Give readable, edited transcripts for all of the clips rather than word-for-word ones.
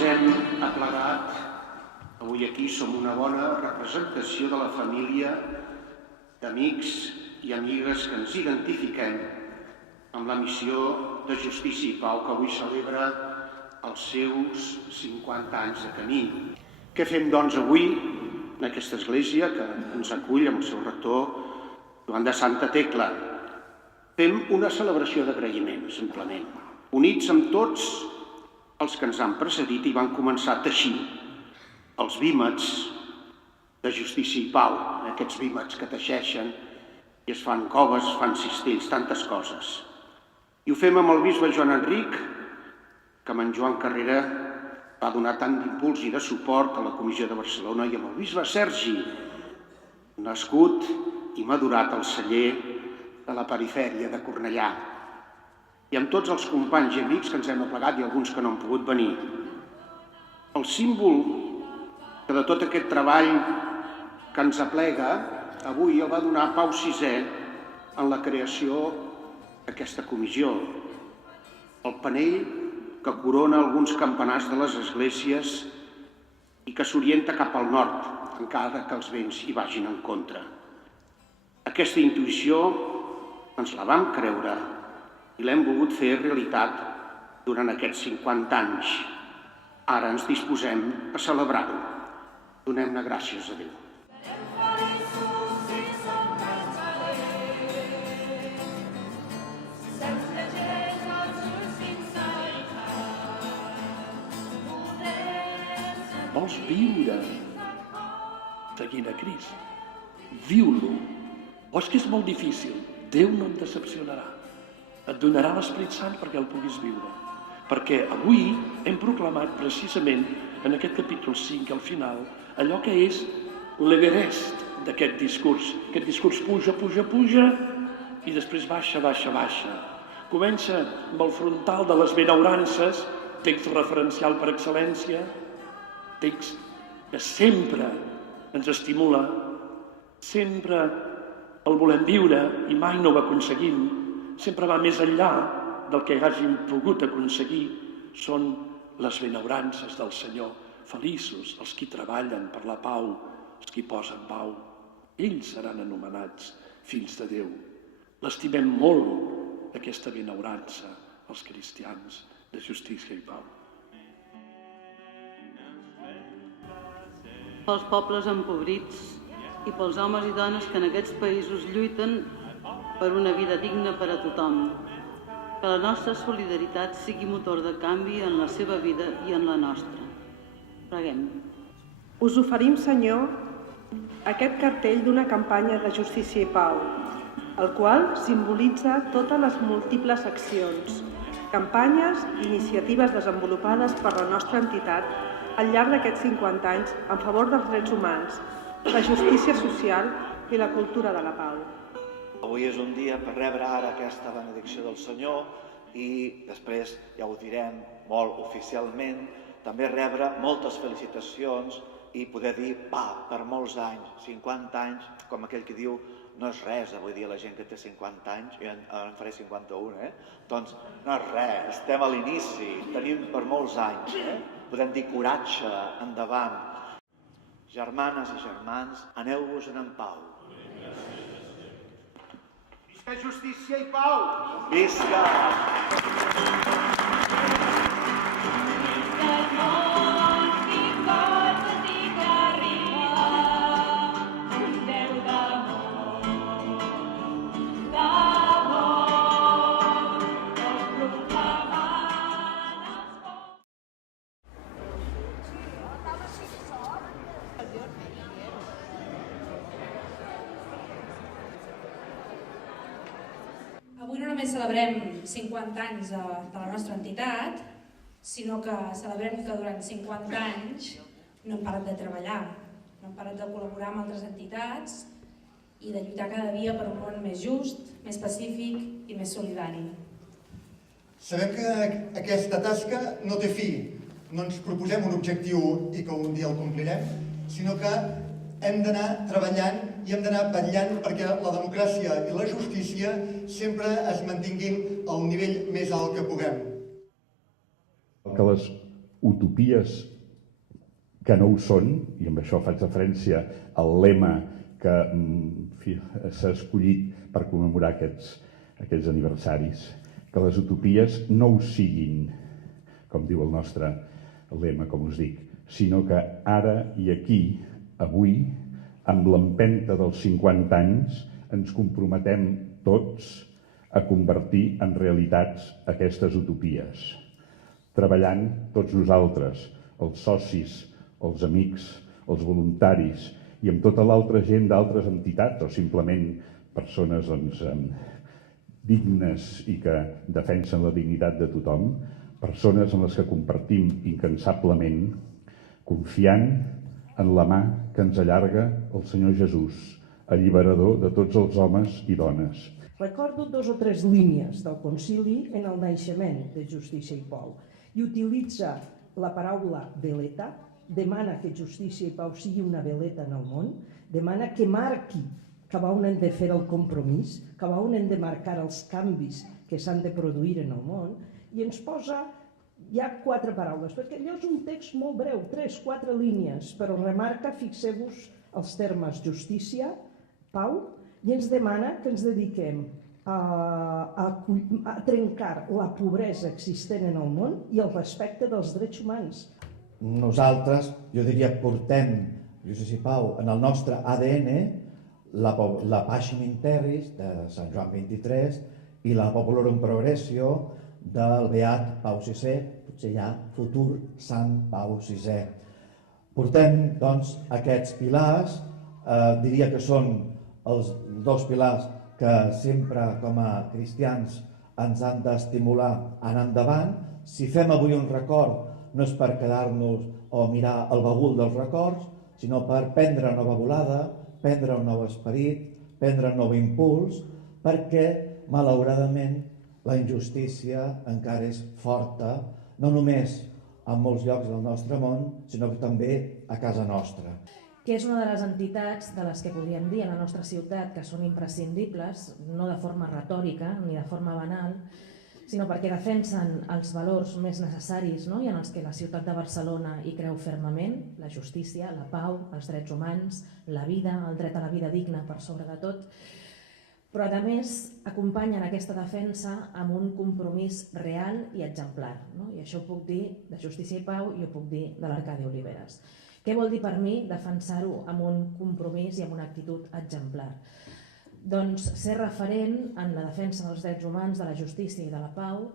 ens hem aplegat avui aquí som una bona representació de la família d'amics i amigues que ens identifiquem amb la missió de Justícia i Pau que avui celebra els seus 50 anys de camí. Què fem, doncs, avui en aquesta església que ens acull amb el seu rector Joan de Santa Tecla? Fem una celebració d'agraïment, simplement, units amb tots els que ens han precedit i van començar a teixir els vímets de Justícia i Pau, aquests vímets que teixeixen i es fan coves, fan cistells, tantes coses. I ho fem amb el bisbe Joan Enric, que amb en Joan Carrera va donar tant d'impuls i de suport a la Comissió de Barcelona, i amb el bisbe Sergi, nascut i madurat al celler de la perifèria de Cornellà, i amb tots els companys i amics que ens hem aplegat i alguns que no han pogut venir. El símbol que de tot aquest treball que ens aplega avui el va donar Pau VI en la creació d'aquesta comissió. El panell que corona alguns campanars de les esglésies i que s'orienta cap al nord, encara que els vents hi vagin en contra. Aquesta intuïció ens la vam creure i l'hem volgut fer realitat durant aquests 50 anys. Ara ens disposem a celebrar-ho. Donem-ne gràcies a Déu. Vols viure seguint a Crist? Viu-lo. O és que és molt difícil? Déu no et decepcionarà. Et donarà l'Esperit Sant perquè el puguis viure. Perquè avui hem proclamat precisament en aquest capítol 5, al final, allò que és l'Everest d'aquest discurs. Aquest discurs puja, puja, puja i després baixa, baixa, baixa. Comença amb el frontal de les benaurances, text referencial per excel·lència, text que sempre ens estimula, sempre el volem viure i mai no ho aconseguim, sempre va més enllà del que hàgim pogut aconseguir, són les benaurances del Senyor. Feliços els qui treballen per la pau, els qui posen pau. Ells seran anomenats fills de Déu. L'estimem molt, aquesta benaurança, els cristians de Justícia i Pau. Pels pobles empobrits i pels homes i dones que en aquests països lluiten per una vida digna per a tothom. Que la nostra solidaritat sigui motor de canvi en la seva vida i en la nostra. Preguem. Us oferim, Senyor, aquest cartell d'una campanya de justícia i pau, el qual simbolitza totes les múltiples accions, campanyes i iniciatives desenvolupades per la nostra entitat al llarg d'aquests 50 anys en favor dels drets humans, la justícia social i la cultura de la pau. Avui és un dia per rebre ara aquesta benedicció del Senyor i després, ja ho direm molt oficialment, també rebre moltes felicitacions i poder dir, per molts anys, 50 anys, com aquell que diu, no és res, avui dia la gent que té 50 anys, jo ara en faré 51, doncs no és res, estem a l'inici, tenim per molts anys, podem dir coratge, endavant. Germanes i germans, aneu-vos en pau. Visca Justícia i Pau! Visca! Avui no només celebrem 50 anys de la nostra entitat, sinó que celebrem que durant 50 anys no hem parat de treballar, no hem parat de col·laborar amb altres entitats i de lluitar cada dia per un món més just, més pacífic i més solidari. Sabem que aquesta tasca no té fi, no ens proposem un objectiu i que un dia el complirem, sinó que hem d'anar treballant i hem d'anar vetllant perquè la democràcia i la justícia sempre es mantinguin al nivell més alt que puguem. Que les utopies que no ho són, i amb això faig referència al lema que s'ha escollit per commemorar aquests aniversaris, que les utopies no ho siguin, com diu el nostre lema, com us dic, sinó que ara i aquí, avui, amb l'empenta dels 50 anys, ens comprometem tots a convertir en realitats aquestes utopies, treballant tots nosaltres, els socis, els amics, els voluntaris i amb tota l'altra gent d'altres entitats o simplement persones dignes i que defensen la dignitat de tothom, persones en les que compartim incansablement, confiant en la mà que ens allarga el Senyor Jesús, alliberador de tots els homes i dones. Recordo 2 o 3 línies del concili en el naixement de Justícia i Pau i utilitza la paraula veleta, demana que Justícia i Pau sigui una veleta en el món, demana que marqui cap a on hem de fer el compromís, cap a on hem de marcar els canvis que s'han de produir en el món, i ens posa ja 4 paraules, perquè allò és un text molt breu, 3-4 línies, però remarca, fixeu-vos els termes justícia, pau, i ens demana que ens dediquem a trencar la pobresa existent en el món i el respecte dels drets humans. Nosaltres, jo diria, portem, Justícia i Pau, en el nostre ADN la Pacem in Terris de Sant Joan 23 i la Populorum Progressio del beat Pau VI, potser ja futur Sant Pau VI. Portem, doncs, aquests pilars, diria que són els 2 pilars que sempre com a cristians ens han d'estimular a anar endavant. Si fem avui un record no és per quedar-nos o mirar el bagul dels records, sinó per prendre nova volada, prendre un nou esperit, prendre un nou impuls, perquè, malauradament, la injustícia encara és forta, no només en molts llocs del nostre món, sinó que també a casa nostra. Que és una de les entitats de les que podríem dir a la nostra ciutat que són imprescindibles, no de forma retòrica ni de forma banal, sinó perquè defensen els valors més necessaris, no? I en els que la ciutat de Barcelona hi creu fermament, la justícia, la pau, els drets humans, la vida, el dret a la vida digna per sobre de tot, però a més acompanyen aquesta defensa amb un compromís real i exemplar, no? I això ho puc dir de Justícia i Pau i ho puc dir de l'Arcadi Oliveres. Què vol dir per mi defensar-ho amb un compromís i amb una actitud exemplar? Doncs ser referent en la defensa dels drets humans, de la justícia i de la pau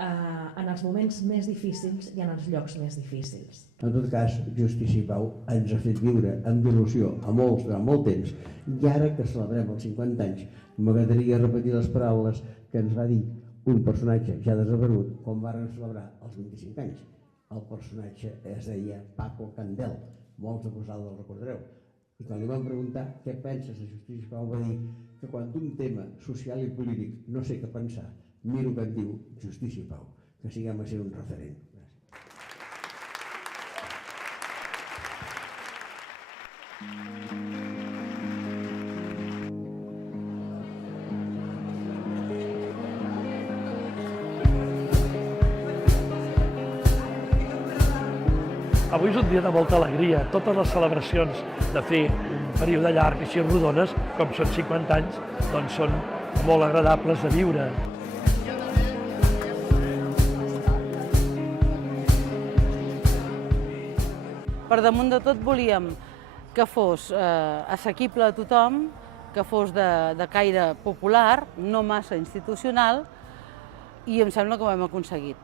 en els moments més difícils i en els llocs més difícils. En tot cas, Justícia i Pau ens ha fet viure amb il·lusió a molts durant molt temps i ara que celebrem els 50 anys m'agradaria repetir les paraules que ens va dir un personatge ja desaparegut quan varen celebrar els 25 anys. El personatge es deia Paco Candel, molts de vosaltres el recordareu. I quan li van preguntar què penses de Justícia i Pau va dir que quan un tema social i polític no sé què pensar, miro que en diu Justícia i Pau, que siguem a ser un referent. Avui és un dia de molta alegria. Totes les celebracions de fer un període llarg, així rodones, com són 50 anys, doncs són molt agradables de viure. Per damunt de tot volíem que fos assequible a tothom, que fos de caire popular, no massa institucional, i em sembla que ho hem aconseguit.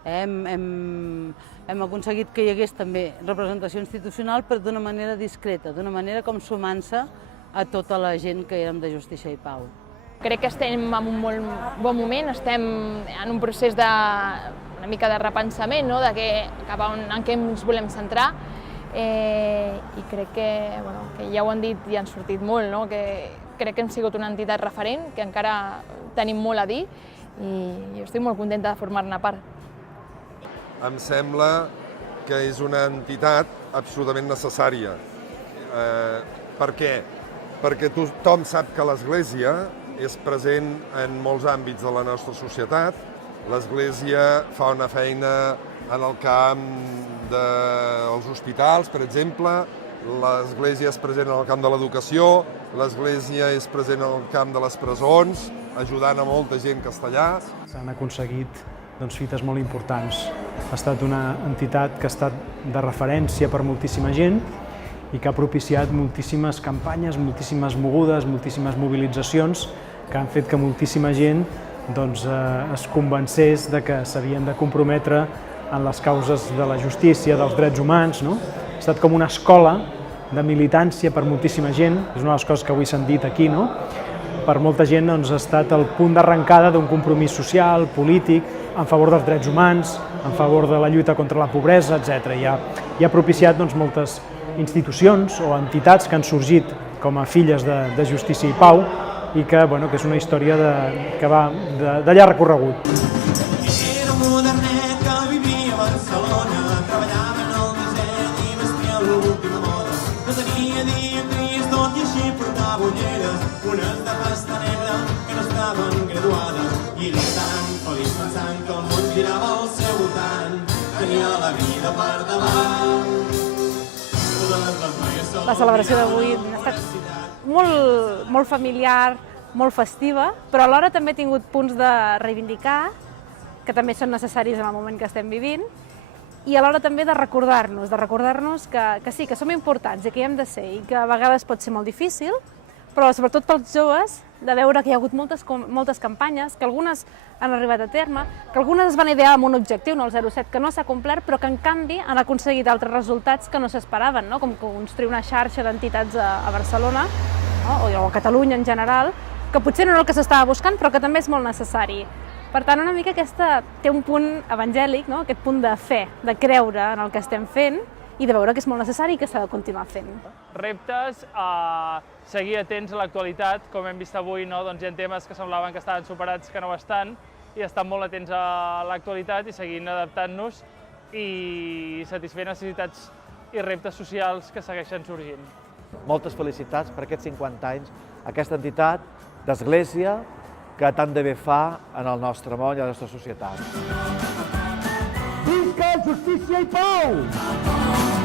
Hem aconseguit que hi hagués també representació institucional, però d'una manera discreta, d'una manera com sumant-se a tota la gent que érem de Justícia i Pau. Crec que estem en un molt bon moment, estem en un procés una mica de repensament, no? Cap a en què ens volem centrar, i crec que ja ho han dit i han sortit molt, no? Que crec que hem sigut una entitat referent, que encara tenim molt a dir, i jo estic molt contenta de formar-ne part. Em sembla que és una entitat absolutament necessària. Per què? Perquè tothom sap que l'Església és present en molts àmbits de la nostra societat L'Església fa una feina en el camp dels hospitals, per exemple, l'Església és present en el camp de l'educació, l'Església és present en el camp de les presons, ajudant a molta gent castellà. S'han aconseguit fites molt importants. Ha estat una entitat que ha estat de referència per moltíssima gent i que ha propiciat moltíssimes campanyes, moltíssimes mogudes, moltíssimes mobilitzacions que han fet que moltíssima gent es convencés de que s'havien de comprometre en les causes de la justícia, dels drets humans. Ha estat com una escola de militància per moltíssima gent, és una de les coses que avui s'han dit aquí. Per molta gent ha estat el punt d'arrencada d'un compromís social, polític, en favor dels drets humans, en favor de la lluita contra la pobresa, etc. I ha propiciat moltes institucions o entitats que han sorgit com a filles de justícia i pau i que és una història que va de llarg recorregut. Era un modernet que vivia a Barcelona, treballava en el disseny i vestia l'última moda. No tenia dia gris, tot i així portava ulleres, unes de pasta negra que no estaven graduades. I era tan feliç pensant que el món girava al seu voltant, tenia la vida per davant. La celebració d'avui ha estat molt familiar, molt festiva, però alhora també ha tingut punts de reivindicar, que també són necessaris en el moment que estem vivint, i alhora també de recordar-nos que sí, que som importants i que hi hem de ser, i que a vegades pot ser molt difícil, però sobretot pels joves, de veure que hi ha hagut moltes campanyes, que algunes han arribat a terme, que algunes es van idear amb un objectiu, el 07, que no s'ha complert, però que en canvi han aconseguit altres resultats que no s'esperaven, com construir una xarxa d'entitats a Barcelona, o a Catalunya en general, que potser no era el que s'estava buscant, però que també és molt necessari. Per tant, una mica aquesta té un punt evangèlic, aquest punt de fe, de creure en el que estem fent i de veure que és molt necessari i que s'ha de continuar fent. Reptes a seguir atents a l'actualitat, com hem vist avui, hi ha temes que semblaven que estaven superats que no ho estan, i estar molt atents a l'actualitat i seguint adaptant-nos i satisfer necessitats i reptes socials que segueixen sorgint. Moltes felicitats per aquests 50 anys, aquesta entitat d'església que tant de bé fa en el nostre món i a la nostra societat. Visca justícia i pau!